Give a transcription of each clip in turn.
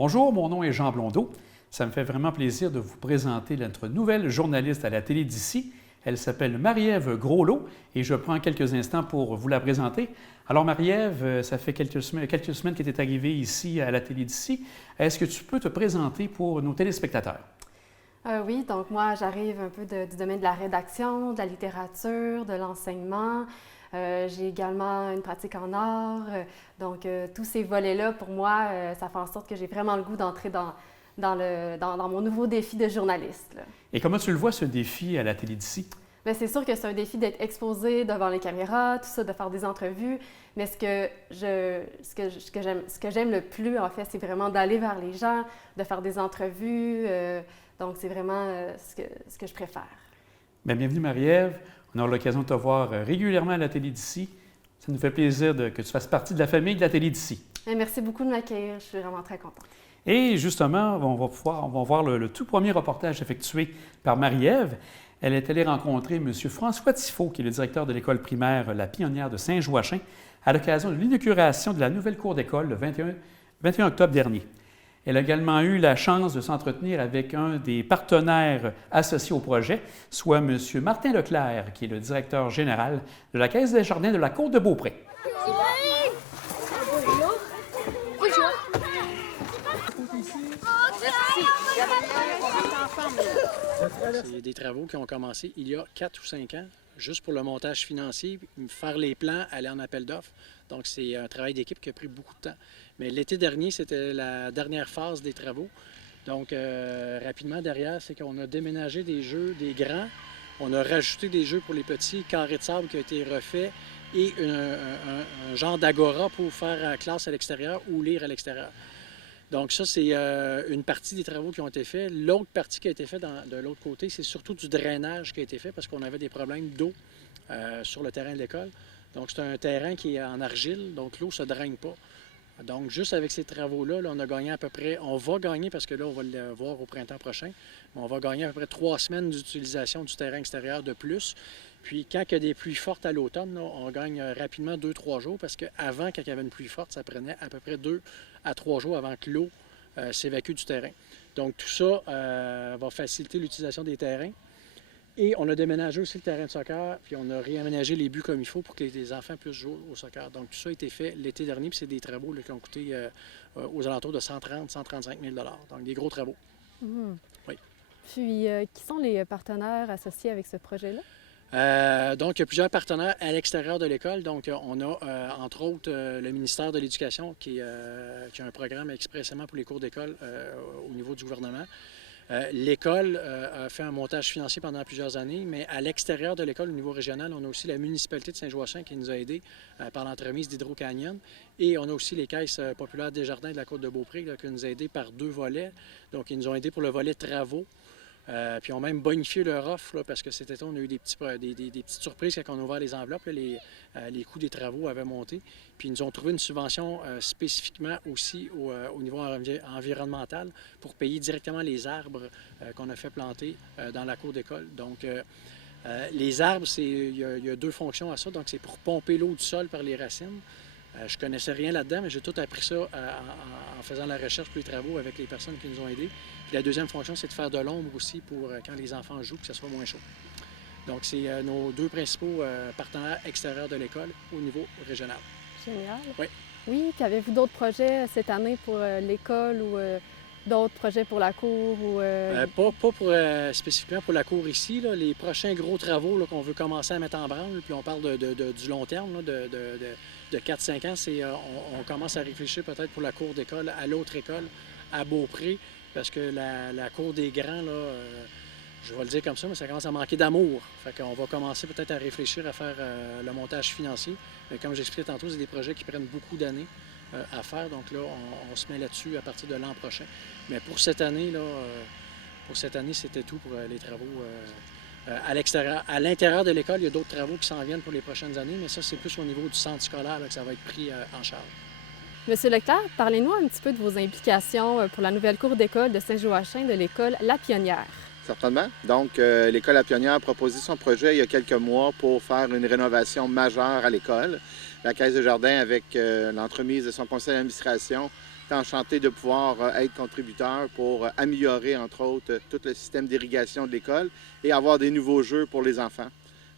Bonjour, mon nom est Jean Blondeau. Ça me fait vraiment plaisir de vous présenter notre nouvelle journaliste à la télé d'ici. Elle s'appelle Marie-Ève Groslot et je prends quelques instants pour vous la présenter. Alors Marie-Ève, ça fait quelques semaines que tu es arrivée ici à la télé d'ici. Est-ce que tu peux te présenter pour nos téléspectateurs? Oui, donc moi, j'arrive un peu du domaine de la rédaction, de la littérature, de l'enseignement. J'ai également une pratique en art. Donc, tous ces volets-là, pour moi, ça fait en sorte que j'ai vraiment le goût d'entrer dans mon nouveau défi de journaliste, là. Et comment tu le vois, ce défi à la télé d'ici? Bien, c'est sûr que c'est un défi d'être exposé devant les caméras, tout ça, de faire des entrevues. Mais ce que j'aime le plus, en fait, c'est vraiment d'aller vers les gens, de faire des entrevues. Donc, c'est vraiment ce que je préfère. Bien, bienvenue Marie-Ève. On aura l'occasion de te voir régulièrement à la télé d'ici. Ça nous fait plaisir que tu fasses partie de la famille de la télé d'ici. Merci beaucoup de m'accueillir. Je suis vraiment très contente. Et justement, on va voir le tout premier reportage effectué par Marie-Ève. Elle est allée rencontrer M. François Tifo, qui est le directeur de l'école primaire La Pionnière de Saint-Joachim, à l'occasion de l'inauguration de la nouvelle cour d'école le 21 octobre dernier. Elle a également eu la chance de s'entretenir avec un des partenaires associés au projet, soit M. Martin Leclerc, qui est le directeur général de la Caisse des jardins de la Côte de Beaupré. C'est des travaux qui ont commencé il y a 4 ou 5 ans, juste pour le montage financier, faire les plans, aller en appel d'offres. Donc, c'est un travail d'équipe qui a pris beaucoup de temps. Mais l'été dernier, c'était la dernière phase des travaux. Donc, rapidement derrière, c'est qu'on a déménagé des jeux, des grands. On a rajouté des jeux pour les petits, carré de sable qui a été refait et un genre d'agora pour faire classe à l'extérieur ou lire à l'extérieur. Donc ça, c'est une partie des travaux qui ont été faits. L'autre partie qui a été faite de l'autre côté, c'est surtout du drainage qui a été fait parce qu'on avait des problèmes d'eau sur le terrain de l'école. Donc c'est un terrain qui est en argile, donc l'eau ne se draine pas. Donc juste avec ces travaux-là, on a gagné à peu près, on va gagner parce que là, on va le voir au printemps prochain, mais on va gagner à peu près 3 semaines d'utilisation du terrain extérieur de plus. Puis quand il y a des pluies fortes à l'automne, on gagne rapidement 2-3 jours parce qu'avant, quand il y avait une pluie forte, ça prenait à peu près 2 à 3 jours avant que l'eau s'évacue du terrain. Donc tout ça va faciliter l'utilisation des terrains. Et on a déménagé aussi le terrain de soccer, puis on a réaménagé les buts comme il faut pour que les enfants puissent jouer au soccer. Donc tout ça a été fait l'été dernier, puis c'est des travaux là, qui ont coûté aux alentours de 130-135 000 $. Donc des gros travaux. Mmh. Oui. Puis, qui sont les partenaires associés avec ce projet-là? Donc, il y a plusieurs partenaires à l'extérieur de l'école. Donc, on a, entre autres, le ministère de l'Éducation qui a un programme expressément pour les cours d'école au niveau du gouvernement. L'école a fait un montage financier pendant plusieurs années, mais à l'extérieur de l'école, au niveau régional, on a aussi la municipalité de Saint-Joachim qui nous a aidés par l'entremise d'Hydro-Canyon. Et on a aussi les caisses populaires des jardins de la Côte de Beaupré là, qui nous a aidés par 2 volets. Donc, ils nous ont aidés pour le volet travaux. Puis ils ont même bonifié leur offre là, parce que cet été, on a eu des petites surprises quand on a ouvert les enveloppes. Là, les coûts des travaux avaient monté. Puis ils nous ont trouvé une subvention spécifiquement aussi au niveau environnemental pour payer directement les arbres qu'on a fait planter dans la cour d'école. Donc, les arbres, il y a 2 fonctions à ça. Donc, c'est pour pomper l'eau du sol par les racines. Je ne connaissais rien là-dedans, mais j'ai tout appris ça en faisant la recherche pour les travaux avec les personnes qui nous ont aidés. Puis la deuxième fonction, c'est de faire de l'ombre aussi pour quand les enfants jouent, que ce soit moins chaud. Donc, c'est nos 2 principaux partenaires extérieurs de l'école au niveau régional. Génial. Oui. Oui, puis avez-vous d'autres projets cette année pour l'école ou d'autres projets pour la cour? Pas spécifiquement pour la cour ici. Là. Les prochains gros travaux là, qu'on veut commencer à mettre en branle, puis on parle du long terme, là, de 4-5 ans, on commence à réfléchir peut-être pour la cour d'école à l'autre école, à Beaupré, parce que la cour des grands, là, je vais le dire comme ça, mais ça commence à manquer d'amour. Fait qu'on va commencer peut-être à réfléchir à faire le montage financier. Mais comme j'expliquais tantôt, c'est des projets qui prennent beaucoup d'années à faire. Donc là, on se met là-dessus à partir de l'an prochain. Mais pour cette année, là, c'était tout pour les travaux à l'extérieur. À l'intérieur de l'école, il y a d'autres travaux qui s'en viennent pour les prochaines années, mais ça, c'est plus au niveau du centre scolaire là, que ça va être pris en charge. Monsieur Leclerc, parlez-nous un petit peu de vos implications pour la nouvelle cour d'école de Saint-Joachim de l'école La Pionnière. Certainement. Donc, l'école La Pionnière a proposé son projet il y a quelques mois pour faire une rénovation majeure à l'école. La Caisse de jardin, avec l'entremise de son conseil d'administration, est enchanté de pouvoir être contributeur pour améliorer, entre autres, tout le système d'irrigation de l'école et avoir des nouveaux jeux pour les enfants.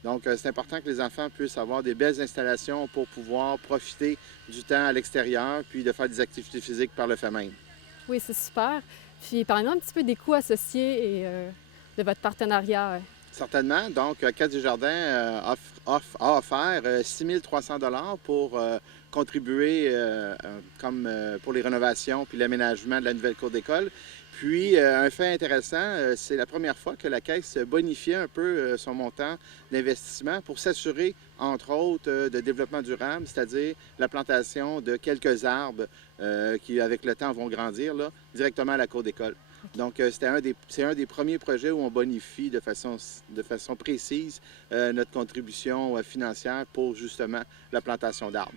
Donc, c'est important que les enfants puissent avoir des belles installations pour pouvoir profiter du temps à l'extérieur puis de faire des activités physiques par le fait même. Oui, c'est super. Puis parlez-nous un petit peu des coûts associés et de votre partenariat. Certainement. Donc, Caisse des Jardins a offert 6 300 $ pour contribuer pour les rénovations puis l'aménagement de la nouvelle cour d'école. Puis, un fait intéressant, c'est la première fois que la Caisse bonifiait un peu son montant d'investissement pour s'assurer, entre autres, de développement durable, c'est-à-dire la plantation de quelques arbres qui, avec le temps, vont grandir là, directement à la cour d'école. Donc, c'est un des premiers projets où on bonifie de façon précise notre contribution financière pour, justement, la plantation d'arbres.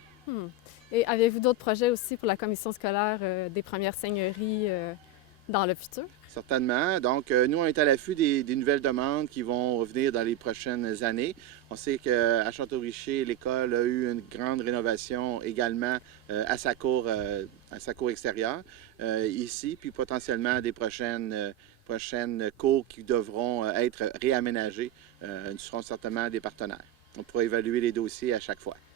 Et avez-vous d'autres projets aussi pour la commission scolaire des premières seigneuries dans le futur? Certainement. Donc, nous, on est à l'affût des nouvelles demandes qui vont venir dans les prochaines années. On sait qu'à Château-Richer, l'école a eu une grande rénovation également à sa cour extérieure ici, puis potentiellement des prochaines cours qui devront être réaménagées. Nous serons certainement des partenaires. On pourra évaluer les dossiers à chaque fois.